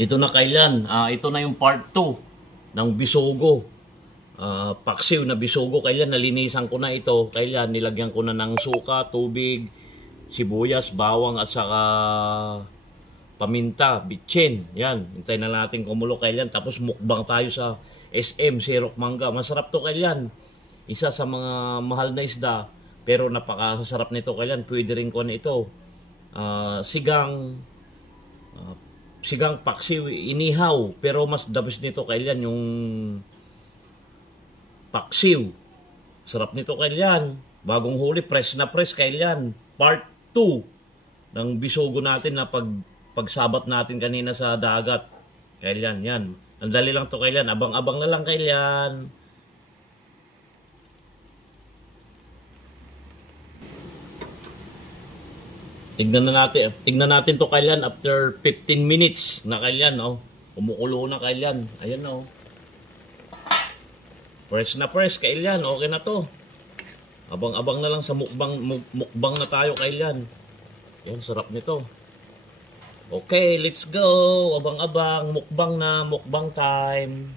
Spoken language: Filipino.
Ito na kailan. Ito na yung part 2 ng bisogo. Paksiw na bisogo. Kailan nalinisan ko na ito. Kailan nilagyan ko na ng suka, tubig, sibuyas, bawang at saka paminta, bitchin. Yan. Hintayin na natin kumulo kailan. Tapos mukbang tayo sa SM, Sirok Manga. Masarap to kailan. Isa sa mga mahal na isda. Pero napakasarap nito kailan. Pwede rin ko na ito. Sigang paksiw, inihaw. Pero mas dabis nito kailan yung paksiw. Sarap nito kailan. Bagong huli, press na press kailan. Part 2 ng bisogo natin na pagsabat natin kanina sa dagat. Kailan, yan. Ang dali lang to kailan. Abang-abang na lang kailan. Tignan natin to kailan after 15 minutes na kailan, oh. Kumukulo na kailan. Ayan, oh. Press na press kailan. Okay na to. Abang-abang na lang sa mukbang na tayo kailan. Yan, sarap nito. Okay, let's go. Abang-abang, mukbang na, mukbang time.